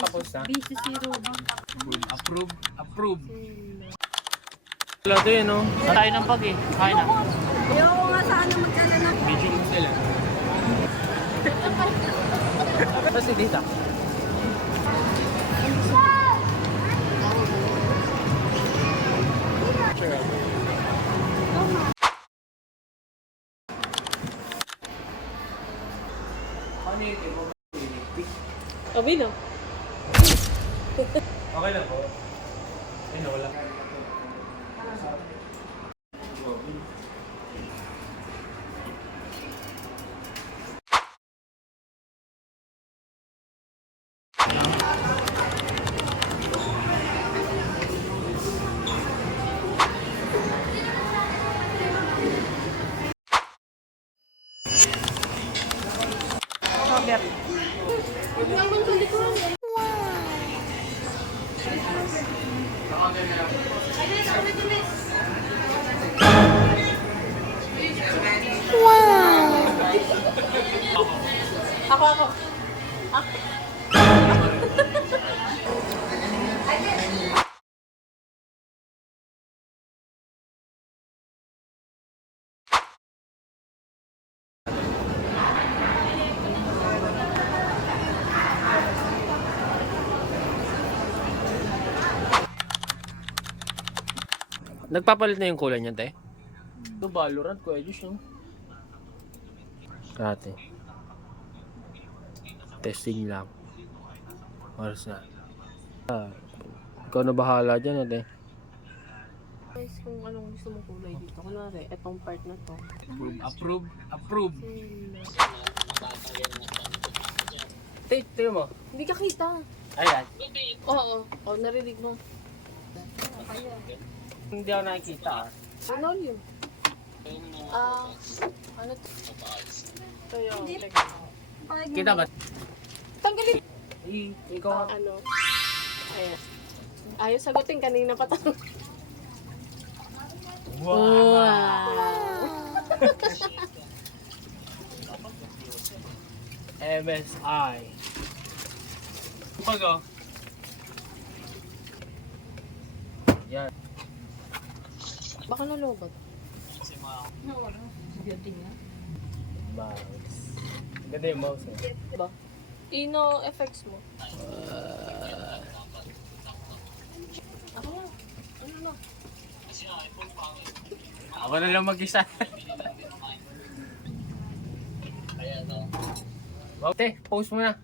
Tapos na. Busy si Ruby. Approve. Approve. Wala din, no? Tayo ng pag eh. Kaya na. Ayoko nga sana magkala ng Video mo sila. Tapos si Dita. Abi no? Okay lang po. Ayun, wala. Robert. Naman sa likuran. Ako. Nagpapalit na yung kulay niyan, te? Ito Valorant ko, Edus yung. Dati. Testing lang. Oras na. Ikaw na bahala dyan, ate. Guys, kung anong gusto mong kulay dito. Kunwari, etong part na to. Approve. Approve. Tingnan mo. Hindi ka kita. Ayan. Oo. Oo, narinig mo. Hindi ako nakikita, ah. Ano yun? Ano to? Ito yung Kita ba? tanggalin. Ikaw nga. Ano? Ayan. Ayaw sagutin kanina pa tanong. Wow! MSI. Pag oh. Yan. Baka nalobat. Mouse. Ganda yung mouse eh. Diba? Ino effects mo. Ako na. Ano na? Ako na lang mag-isa. Wow, te, post mo na.